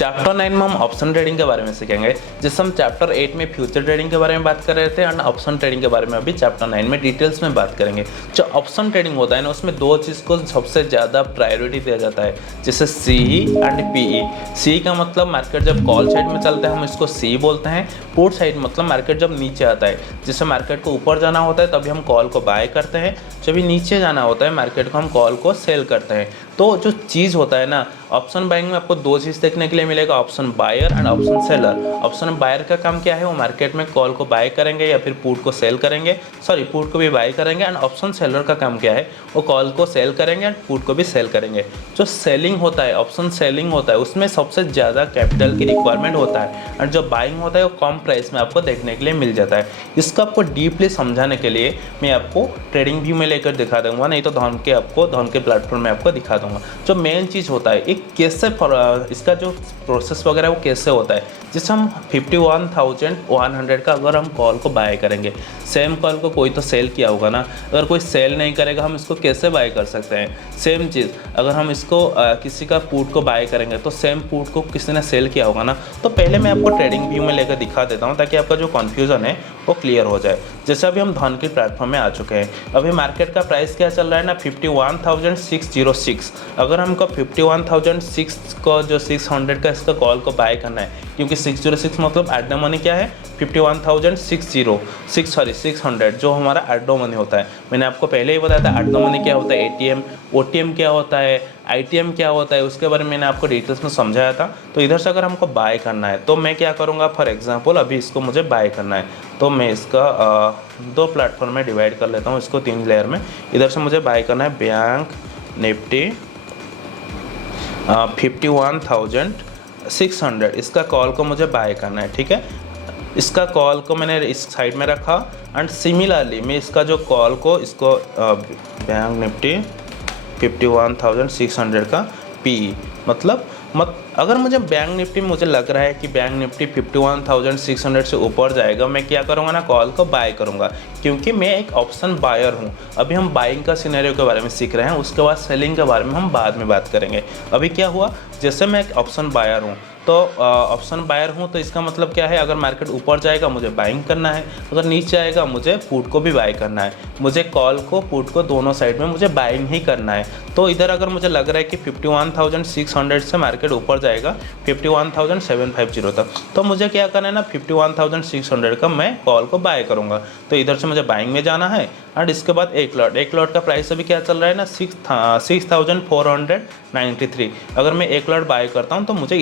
Chapter 9 में हम option trading के बारे में सीखेंगे। जैसे हम चैप्टर 8 में फ्यूचर ट्रेडिंग के बारे में बात कर रहे थे एंड ऑप्शन ट्रेडिंग के बारे में अभी चैप्टर 9 में डिटेल्स में बात करेंगे। जो ऑप्शन ट्रेडिंग होता है ना, उसमें दो चीज़ को सबसे ज़्यादा प्रायोरिटी दिया जाता है, जैसे सीई एंड पीई। सी का मतलब मार्केट जब कॉल साइड में चलता है हम इसको सी बोलते हैं। पुट साइड मतलब मार्केट जब नीचे आता है, जैसे मार्केट को ऊपर जाना होता है तभी हम कॉल को बाय करते हैं, जब भी नीचे जाना होता है मार्केट को हम कॉल को सेल करते हैं। तो जो चीज़ होता है ना, ऑप्शन बाइंग में आपको दो चीज़ देखने के लिए मिलेगा, option buyer and option seller. Option buyer का काम क्या है, वो मार्केट में कॉल को बाय करेंगे या फिर पुट को सेल करेंगे, पुट को भी बाय करेंगे। एंड ऑप्शन सेलर का काम क्या है, वो कॉल को सेल करेंगे एंड पुट को भी सेल करेंगे। जो सेलिंग होता है, ऑप्शन सेलिंग होता है, उसमें सबसे ज़्यादा कैपिटल की रिक्वायरमेंट होता है एंड जो बाइंग होता है वो कम प्राइस में आपको देखने के लिए मिल जाता है। इसको आपको डीपली समझाने के लिए मैं आपको ट्रेडिंग व्यू में लेकर दिखा दूंगा, नहीं तो धन के प्लेटफॉर्म में आपको दिखा दूंगा। जो मेन चीज़ होता है, एक कैसे इसका जो प्रोसेस वगैरह वो कैसे होता है। जैसे हम 51,100 का अगर हम कॉल को बाय करेंगे, सेम कॉल को कोई तो सेल किया होगा ना, अगर कोई सेल नहीं करेगा हम इसको कैसे बाय कर सकते हैं। सेम चीज़ अगर हम इसको किसी का पुट को बाय करेंगे तो सेम पुट को किसी ने सेल किया होगा ना। तो पहले मैं आपको ट्रेडिंग व्यू में लेकर दिखा देता हूँ ताकि आपका जो कन्फ्यूज़न है वो क्लियर हो जाए। जैसे अभी हम धन की प्लेटफॉर्म में आ चुके हैं, अभी मार्केट का प्राइस क्या चल रहा है ना, 51,606। अगर हमको 51,006 को जो 600 का इसका कॉल को बाय करना है, क्योंकि 606 मतलब एट द मनी क्या है, 51,600 जो हमारा एट द मनी होता है। मैंने आपको पहले ही बताया था एट द मनी क्या होता है, एटीएम, ओटीएम क्या होता है, आईटीएम क्या होता है, उसके बारे में मैंने आपको डिटेल्स में समझाया था। तो इधर से अगर हमको बाय करना है तो मैं क्या करूँगा, फॉर एग्जांपल अभी इसको मुझे बाय करना है तो मैं इसका दो प्लेटफॉर्म में डिवाइड कर लेता हूँ, इसको 3 लेयर में। इधर से मुझे बाय करना है बैंक निफ्टी 51,600, इसका कॉल को मुझे बाय करना है। ठीक है, इसका कॉल को मैंने इस साइड में रखा एंड सिमिलरली मैं इसका जो कॉल को इसको बैंक निफ्टी 51,600 का पी मतलब अगर मुझे बैंक निफ्टी मुझे लग रहा है कि बैंक निफ्टी 51,600 से ऊपर जाएगा, मैं क्या करूँगा ना, कॉल को बाय करूँगा, क्योंकि मैं एक ऑप्शन बायर हूँ। अभी हम बाइंग का सिनेरियो के बारे में सीख रहे हैं, उसके बाद सेलिंग के बारे में हम बाद में बात करेंगे। अभी क्या हुआ, जैसे मैं एक ऑप्शन बायर हूँ तो ऑप्शन बायर हूँ तो इसका मतलब क्या है, अगर मार्केट ऊपर जाएगा मुझे बाइंग करना है, अगर नीचे आएगा मुझे पुट को भी बाय करना है, मुझे कॉल को पुट को दोनों साइड में मुझे बाइंग ही करना है। तो इधर अगर मुझे लग रहा है कि 51,600 से मार्केट ऊपर जाएगा 51,750 तक, तो मुझे क्या करना है ना, 51,600 का मैं कॉल को बाय करूँगा। तो इधर से मुझे बाइंग में जाना है एंड इसके बाद एक लॉट का प्राइस अभी क्या चल रहा है ना, 6,493। अगर मैं एक लॉट बाय करता हूँ तो मुझे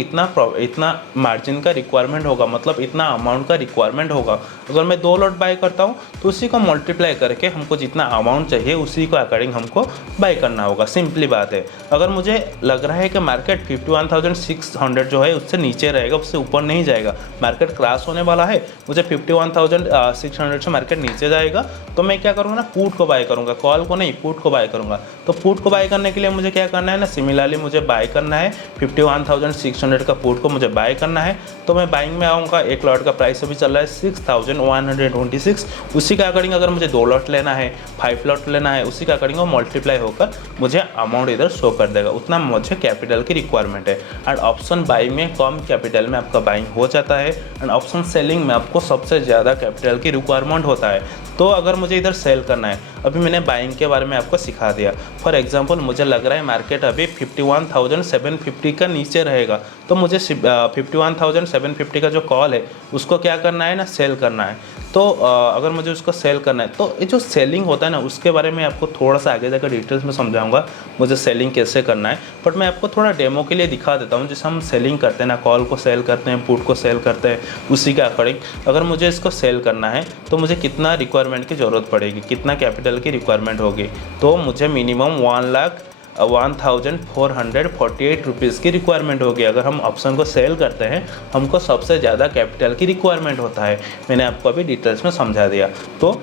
इतना मार्जिन का रिक्वायरमेंट होगा, मतलब इतना अमाउंट का रिक्वायरमेंट होगा। अगर मैं 2 लॉट बाय करता हूँ तो उसी को मल्टीप्लाई करके हमको जितना अमाउंट चाहिए उसी को अकॉर्डिंग हमको बाय करना होगा। सिंपली बात है। अगर मुझे लग रहा है कि मार्केट 51,600 जो है उससे नीचे रहेगा, उससे ऊपर नहीं जाएगा, मार्केट क्रैश होने वाला है, मुझे 51,600 से मार्केट नीचे जाएगा, तो मैं क्या करूँगा ना, पुट को बाय करूँगा, कॉल को नहीं, पुट को बाय करूँगा। तो पुट को बाय करने के लिए मुझे क्या करना है ना, सिमिलरली मुझे बाय करना है 51,600 का पुट को मुझे बाय करना है। तो मैं बाइंग में आऊँगा, एक लॉट का प्राइस अभी चल रहा है 6,126। उसी का अकॉर्डिंग अगर मुझे 2 लॉट लेना है, 5 लॉट लेना है, उसी का अकॉर्डिंग वो मल्टीप्लाई होकर मुझे अमाउंट इधर शो कर देगा, उतना मुझे कैपिटल की रिक्वायरमेंट है। एंड ऑप्शन बाइंग में कम कैपिटल में आपका बाइंग हो जाता है एंड ऑप्शन सेलिंग में आपको सबसे ज़्यादा कैपिटल की रिक्वायरमेंट होता है। तो अगर मुझे इधर सेल करना है, अभी मैंने बाइंग के बारे में आपको सिखा दिया। फॉर एग्जांपल मुझे लग रहा है मार्केट अभी 51,750 का नीचे रहेगा, तो मुझे 51,750 का जो कॉल है उसको क्या करना है ना, सेल करना है। तो अगर मुझे उसको सेल करना है तो ये जो सेलिंग होता है ना, उसके बारे में आपको थोड़ा सा आगे जाकर डिटेल्स में समझाऊंगा मुझे सेलिंग कैसे करना है। बट मैं आपको थोड़ा डेमो के लिए दिखा देता हूँ, जैसे हम सेलिंग करते हैं ना, कॉल को सेल करते हैं, पुट को सेल करते हैं, उसी के अकॉर्डिंग अगर मुझे इसको सेल करना है तो मुझे कितना रिक्वायरमेंट की ज़रूरत पड़ेगी, कितना कैपिटल की रिक्वायरमेंट होगी। तो मुझे मिनिमम 1,0448 रुपीज़ की रिक्वायरमेंट होगी। अगर हम ऑप्शन को सेल करते हैं हमको सबसे ज़्यादा कैपिटल की रिक्वायरमेंट होता है, मैंने आपको अभी डिटेल्स में समझा दिया। तो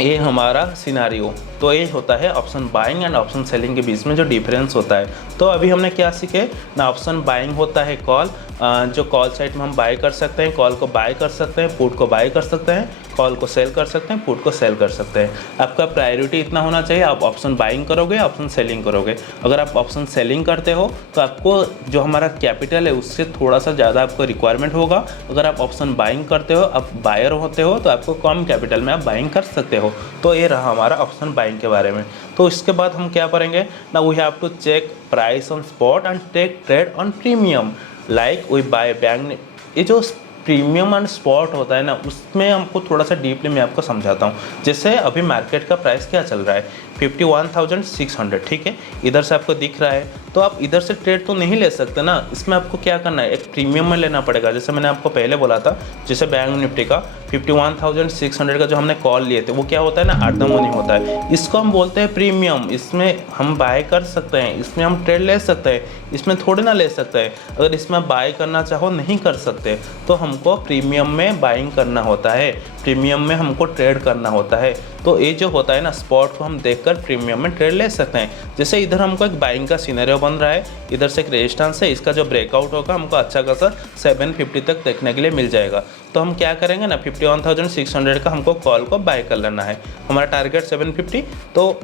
ये हमारा सिनारियो, तो ये होता है option buying and option selling के बीच में जो डिफरेंस होता है। तो अभी हमने क्या सीखे ना, ऑप्शन बाइंग होता है कॉल, जो कॉल साइड में हम बाय कर सकते हैं, कॉल को बाय कर सकते हैं, पुट को बाय कर सकते हैं, कॉल को सेल कर सकते हैं, पुट को सेल कर सकते हैं। आपका प्रायोरिटी इतना होना चाहिए, आप ऑप्शन बाइंग करोगे, ऑप्शन सेलिंग करोगे। अगर आप ऑप्शन सेलिंग करते हो तो आपको जो हमारा कैपिटल है उससे थोड़ा सा ज़्यादा आपको रिक्वायरमेंट होगा। अगर आप ऑप्शन बाइंग करते हो, आप बायर होते हो, तो आपको कम कैपिटल में आप बाइंग कर सकते हो। तो ये रहा हमारा ऑप्शन बाइंग के बारे में। तो इसके बाद हम क्या करेंगे ना, we have to check price on spot and take trade on premium like we buy bank. ये जो प्रीमियम एंड स्पॉट होता है ना, उसमें हमको थोड़ा सा डीपली मैं आपको समझाता हूँ। जैसे अभी मार्केट का प्राइस क्या चल रहा है, 51,600, ठीक है, इधर से आपको दिख रहा है, तो आप इधर से ट्रेड तो नहीं ले सकते ना। इसमें आपको क्या करना है, एक प्रीमियम में लेना पड़ेगा। जैसे मैंने आपको पहले बोला था, जैसे बैंक निफ्टी का 51,600 का जो हमने कॉल लिए थे, वो क्या होता है ना, एट द मनी होता है। इसको हम बोलते हैं प्रीमियम। इसमें हम बाय कर सकते हैं, इसमें हम ट्रेड ले सकते हैं, इसमें थोड़े ना ले सकते हैं। अगर इसमें बाय करना चाहो नहीं कर सकते, तो हमको प्रीमियम में बाइंग करना होता है, प्रीमियम में हमको ट्रेड करना होता है। तो ये जो होता है ना, स्पॉट को हम देखकर प्रीमियम में ट्रेड ले सकते हैं। जैसे इधर हमको एक बाइंग का सिनेरियो बन रहा है, इधर से एक रेजिस्टेंस है, इसका जो ब्रेकआउट होगा हमको अच्छा खासा 750 तक देखने के लिए मिल जाएगा। तो हम क्या करेंगे ना, 51,600 का हमको कॉल को बाय कर लेना है। हमारा टारगेट 750, तो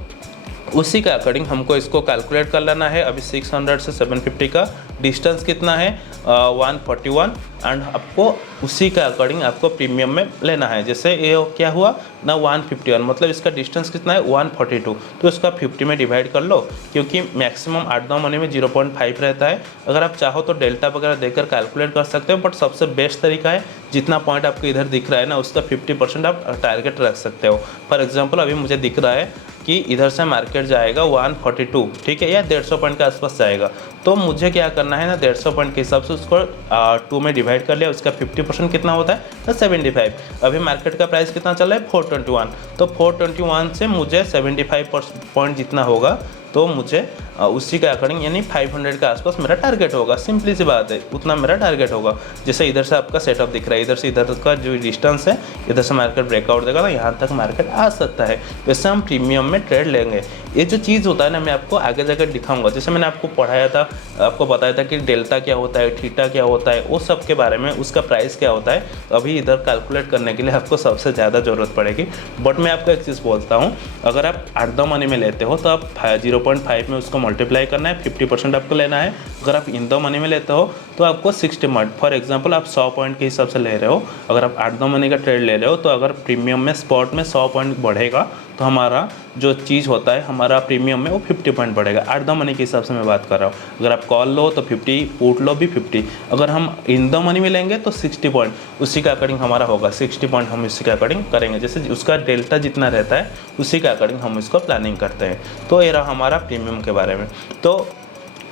उसी के अकॉर्डिंग हमको इसको कैलकुलेट कर लेना है। अभी 600 से 750 का डिस्टेंस कितना है, 141, एंड आपको उसी के अकॉर्डिंग आपको प्रीमियम में लेना है। जैसे ये क्या हुआ ना, 151, मतलब इसका डिस्टेंस कितना है, 142, तो इसका 50 में डिवाइड कर लो, क्योंकि मैक्सिमम एट द मनी में 0.5 रहता है। अगर आप चाहो तो डेल्टा वगैरह देकर कैलकुलेट कर सकते हो, बट सबसे बेस्ट तरीका है, जितना पॉइंट आपको इधर दिख रहा है ना, उसका 50% आप टारगेट रख सकते हो। फॉर एग्जाम्पल अभी मुझे दिख रहा है कि इधर से मार्केट जाएगा 142, ठीक है, या 150 पॉइंट के आसपास जाएगा। तो मुझे क्या करना है ना, 150 पॉइंट के हिसाब से उसको 2 में डिवाइड कर लिया। उसका 50% कितना होता है ना, 75। अभी मार्केट का प्राइस कितना चल रहा है, 421, तो 421 से मुझे 75 पॉइंट जितना होगा, तो मुझे उसी के अकॉर्डिंग यानी 500 के आसपास मेरा टारगेट होगा। सिंपली सी बात है, उतना मेरा टारगेट होगा। जैसे इधर से आपका सेटअप दिख रहा है, इधर से इधर तक का जो डिस्टेंस है, इधर से मार्केट ब्रेकआउट देगा ना, यहाँ तक मार्केट आ सकता है। वैसे हम प्रीमियम में ट्रेड लेंगे। ये जो चीज़ होता है ना, मैं आपको आगे जाकर दिखाऊंगा। जैसे मैंने आपको पढ़ाया था, आपको बताया था कि डेल्टा क्या होता है, थीटा क्या होता है, वो सब के बारे में, उसका प्राइस क्या होता है। तो अभी इधर कैलकुलेट करने के लिए आपको सबसे ज़्यादा ज़रूरत पड़ेगी। बट मैं आपको एक चीज़ बोलता हूँ, अगर आप एट द मनी में लेते हो तो आप 0.5 में उसको मल्टीप्लाई करना है, 50% आपको लेना है। अगर आप इन द मनी में लेते हो तो आपको 60 पॉइंट, फॉर एग्जांपल आप 100 पॉइंट के हिसाब से ले रहे हो। अगर आप एट द मनी का ट्रेड ले रहे हो, तो अगर प्रीमियम में स्पॉट में 100 पॉइंट बढ़ेगा, तो हमारा जो चीज़ होता है, हमारा प्रीमियम में वो 50 पॉइंट बढ़ेगा। एट द मनी के हिसाब से मैं बात कर रहा हूँ। अगर आप कॉल लो तो 50, पुट लो भी 50। अगर हम इन द मनी में लेंगे तो 60 पॉइंट उसी के अकॉर्डिंग हमारा होगा। 60 पॉइंट हम इसी के अकॉर्डिंग करेंगे, जैसे उसका डेल्टा जितना रहता है उसी के अकॉर्डिंग हम इसको प्लानिंग करते हैं। तो ये रहा हमारा प्रीमियम के बारे में। तो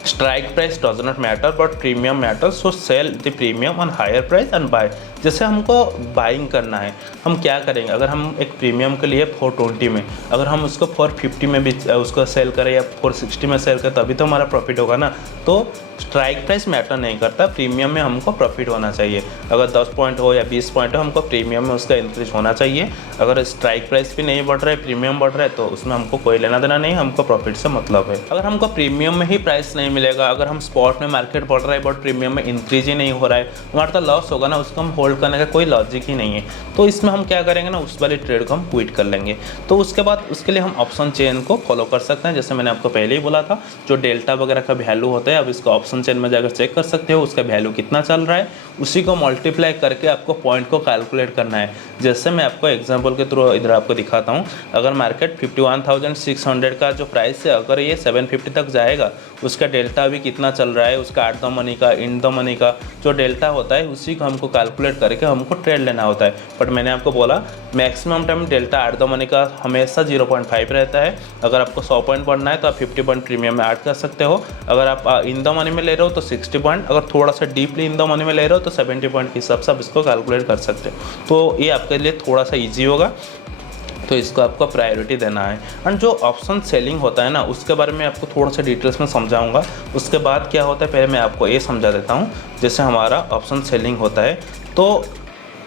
strike price does not matter but premium matter, so sell the premium on higher price and buy. जैसे हमको बाइंग करना है, हम क्या करेंगे, अगर हम एक प्रीमियम के लिए 420 में, अगर हम उसको 450 में भी उसको सेल करें या 460 में सेल करें, तभी तो हमारा प्रॉफिट होगा ना। तो स्ट्राइक प्राइस मैटर नहीं करता, प्रीमियम में हमको प्रॉफिट होना चाहिए। अगर 10 पॉइंट हो या 20 पॉइंट हो, हमको प्रीमियम में उसका इंक्रीज होना चाहिए। अगर स्ट्राइक प्राइस भी नहीं बढ़ रहा है, प्रीमियम बढ़ रहा है, तो उसमें हमको कोई लेना देना नहीं, हमको प्रॉफिट से मतलब है। अगर हमको प्रीमियम में ही प्राइस नहीं मिलेगा, अगर हम स्पॉट में मार्केट बढ़ रहा है बट प्रीमियम में इंक्रीज ही नहीं हो रहा है, हमारा तो लॉस होगा ना, उसको हम होल्ड करने का कोई लॉजिक ही नहीं है। तो इसमें हम क्या करेंगे ना, उस वाले ट्रेड को हम क्विट कर लेंगे। तो उसके बाद उसके लिए हम ऑप्शन चेन को फॉलो कर सकते हैं। जैसे मैंने आपको पहले ही बोला था, जो डेल्टा वगैरह का वैल्यू होता है, अब इसको ऑप्शन चेन में जाकर चेक कर सकते हो, उसका वैल्यू कितना चल रहा है, उसी को मल्टीप्लाई करके आपको पॉइंट को कैलकुलेट करना है। जैसे मैं आपको एग्जांपल के थ्रू इधर आपको दिखाता हूँ। अगर मार्केट 51,600 का जो प्राइस है, अगर ये 750 तक जाएगा, उसका डेल्टा भी कितना चल रहा है, उसका एट द मनी का, इन द मनी का जो डेल्टा होता है, उसी को हमको कैलकुलेट करके हमको ट्रेड लेना होता है। बट मैंने आपको बोला maximum time delta at the money का हमेशा 0.5 रहता है। अगर आपको 100 पॉइंट बढ़ना है तो आप 50 पॉइंट प्रीमियम में ऐड कर सकते हो। अगर आप इन द मनी में ले रहे हो तो 60 पॉइंट, अगर थोड़ा सा डीपली इन द मनी में ले रहे हो तो 70 पॉइंट के हिसाब से आप इसको कैलकुलेट कर सकते हो। तो ये आपके लिए थोड़ा सा ईजी होगा, तो इसको आपको प्रायोरिटी देना है। एंड जो ऑप्शन सेलिंग होता है ना, उसके बारे में आपको थोड़ा सा डिटेल्स में समझाऊंगा। उसके बाद क्या होता है, पहले मैं आपको ये समझा देता हूँ। जैसे हमारा ऑप्शन सेलिंग होता है, तो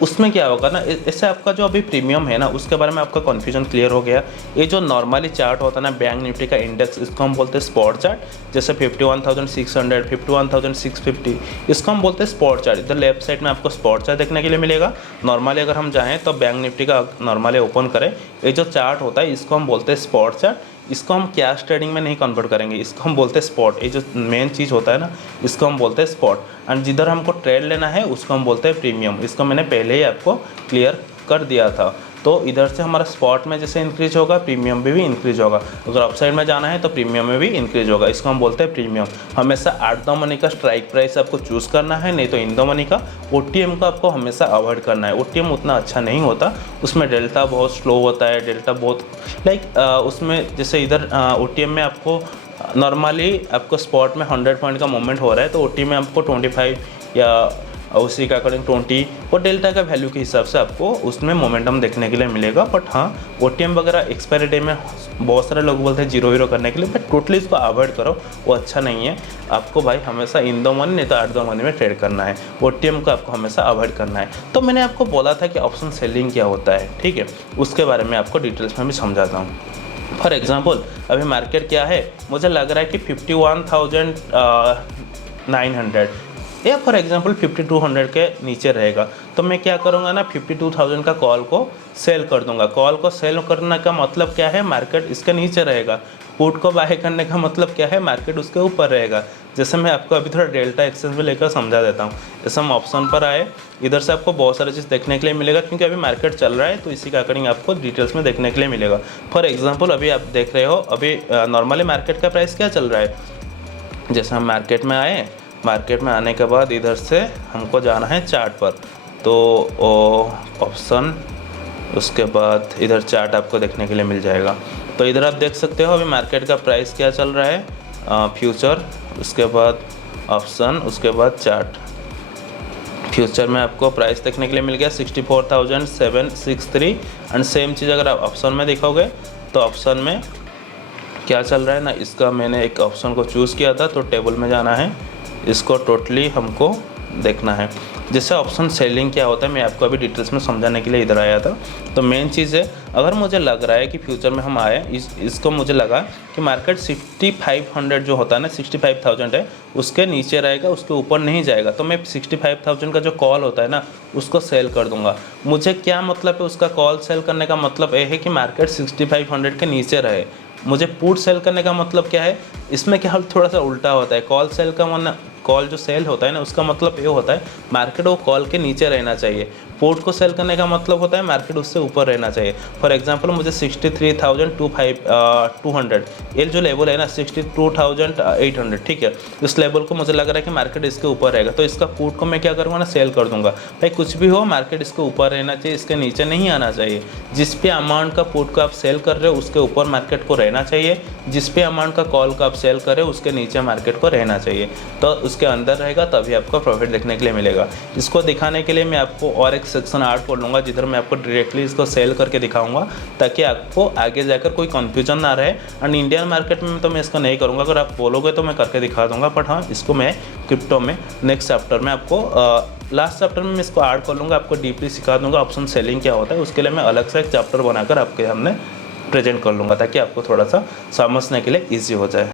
उसमें क्या होगा ना, इससे आपका जो अभी प्रीमियम है ना उसके बारे में आपका कन्फ्यूजन क्लियर हो गया। ये जो नॉर्मली चार्ट होता है ना बैंक निफ्टी का इंडेक्स, इसको हम बोलते हैं स्पॉट चार्ट। जैसे 51,600, 51,650, इसको हम बोलते हैं स्पॉट चार्ट। इधर लेफ्ट साइड में आपको स्पॉट चार्ट देखने के लिए मिलेगा। नॉर्मली अगर हम जाएँ तो बैंक निफ्टी का नॉर्मली ओपन करें, ये जो चार्ट होता है इसको हम बोलते हैं स्पॉट चार्ट। इसको हम कैश ट्रेडिंग में नहीं कन्वर्ट करेंगे, इसको हम बोलते हैं स्पॉट। ये जो मेन चीज़ होता है ना इसको हम बोलते हैं स्पॉट। एंड जिधर हमको ट्रेड लेना है उसको हम बोलते हैं प्रीमियम। इसको मैंने पहले ही आपको क्लियर कर दिया था। तो इधर से हमारा स्पॉट में जैसे इंक्रीज होगा प्रीमियम में भी इंक्रीज होगा। अगर अपसाइड में जाना है तो प्रीमियम में भी इंक्रीज होगा। इसको हम बोलते हैं प्रीमियम। हमेशा 8 मनी का स्ट्राइक प्राइस आपको चूज़ करना है, नहीं तो इन दो मनी का। OTM को आपको हमेशा अवॉइड करना है। OTM उतना अच्छा नहीं होता, उसमें डेल्टा बहुत स्लो होता है, डेल्टा बहुत उसमें जैसे इधर OTM में आपको नॉर्मली आपको स्पॉट में 100 पॉइंट का मूवमेंट हो रहा है तो OTM में आपको 25 या उसी का अकॉर्डिंग 20 और डेल्टा का वैल्यू के हिसाब से आपको उसमें मोमेंटम देखने के लिए मिलेगा। बट हाँ, OTM वगैरह एक्सपायरी डे में बहुत सारे लोग बोलते हैं 0 करने के लिए, बट टोटली इसको अवॉइड करो, वो अच्छा नहीं है। आपको भाई हमेशा इन दो मनी नहीं तो 8 मनी में ट्रेड करना है। OTM को आपको हमेशा अवॉइड करना है। तो मैंने आपको बोला था कि ऑप्शन सेलिंग क्या होता है, ठीक है, उसके बारे में आपको डिटेल्स में भी समझाता हूँ। फॉर एग्जाम्पल अभी मार्केट क्या है, मुझे लग रहा है कि 51,900 या फॉर एग्जांपल 5200 के नीचे रहेगा, तो मैं क्या करूँगा ना 52,000 का कॉल को सेल कर दूंगा। कॉल को सेल करने का मतलब क्या है, मार्केट इसके नीचे रहेगा। पुट को बाय करने का मतलब क्या है, मार्केट उसके ऊपर रहेगा। जैसे मैं आपको अभी थोड़ा डेल्टा एक्सेस में लेकर समझा देता हूँ। जैसे हम ऑप्शन पर आए, इधर से आपको बहुत सारी चीज़ देखने के लिए मिलेगा क्योंकि अभी मार्केट चल रहा है, तो इसी के अकॉर्डिंग आपको डिटेल्स में देखने के लिए मिलेगा। फॉर एग्जाम्पल अभी आप देख रहे हो, अभी नॉर्मली मार्केट का प्राइस क्या चल रहा है। जैसे हम मार्केट में आए, मार्केट में आने के बाद इधर से हमको जाना है चार्ट पर, तो ऑप्शन, उसके बाद इधर चार्ट आपको देखने के लिए मिल जाएगा। तो इधर आप देख सकते हो अभी मार्केट का प्राइस क्या चल रहा है, फ्यूचर, उसके बाद ऑप्शन, उसके बाद चार्ट। फ्यूचर में आपको प्राइस देखने के लिए मिल गया 64,763। एंड सेम चीज़ अगर आप ऑप्शन में देखोगे तो ऑप्शन में क्या चल रहा है ना, इसका मैंने एक ऑप्शन को चूज़ किया था, तो टेबल में जाना है, इसको टोटली हमको देखना है। जैसे ऑप्शन सेलिंग क्या होता है मैं आपको अभी डिटेल्स में समझाने के लिए इधर आया था। तो मेन चीज़ है, अगर मुझे लग रहा है कि फ्यूचर में हम आए, इसको मुझे लगा कि मार्केट 6500 जो होता है ना, 65,000 है, उसके नीचे रहेगा, उसके ऊपर नहीं जाएगा, तो मैं 65,000 का जो कॉल होता है ना उसको सेल कर दूंगा। मुझे क्या मतलब है उसका कॉल सेल करने का मतलब ये है कि मार्केट 6500 के नीचे रहे। मुझे पुट सेल करने का मतलब क्या है, इसमें क्या थोड़ा सा उल्टा होता है। कॉल सेल का मतलब, कॉल जो सेल होता है ना उसका मतलब ये होता है मार्केट वो कॉल के नीचे रहना चाहिए। पुट को सेल करने का मतलब होता है मार्केट उससे ऊपर रहना चाहिए। फॉर एग्जांपल मुझे 63,200 ये जो लेवल है ना 62,800, ठीक है, इस लेवल को मुझे लग रहा है कि मार्केट इसके ऊपर रहेगा, तो इसका पुट को मैं क्या करूँगा ना, सेल कर दूंगा। भाई कुछ भी हो, मार्केट इसके ऊपर रहना चाहिए, इसके नीचे नहीं आना चाहिए। जिस भी अमाउंट का पुट को आप सेल कर रहे हो उसके ऊपर मार्केट को रहना चाहिए, जिस भी अमाउंट का कॉल को आप सेल कर रहे हो उसके नीचे मार्केट को रहना चाहिए। तो उसके अंदर रहेगा तभी आपको प्रॉफिट देखने के लिए मिलेगा। इसको दिखाने के लिए मैं आपको और एक सेक्शन ऐड कर लूँगा जिधर मैं आपको डायरेक्टली इसको सेल करके दिखाऊंगा, ताकि आपको आगे जाकर कोई कंफ्यूजन ना रहे। एंड इंडियन मार्केट में तो मैं इसको नहीं करूँगा, अगर आप बोलोगे तो मैं करके दिखा दूँगा, बट हाँ इसको मैं क्रिप्टो में नेक्स्ट चैप्टर में आपको लास्ट चैप्टर में मैं इसको ऐड कर लूँगा, आपको डीपली सिखा दूँगा ऑप्शन सेलिंग क्या होता है। उसके लिए मैं अलग से एक चैप्टर बनाकर आपके सामने प्रेजेंट कर लूँगा ताकि आपको थोड़ा सा समझने के लिए ईजी हो जाए।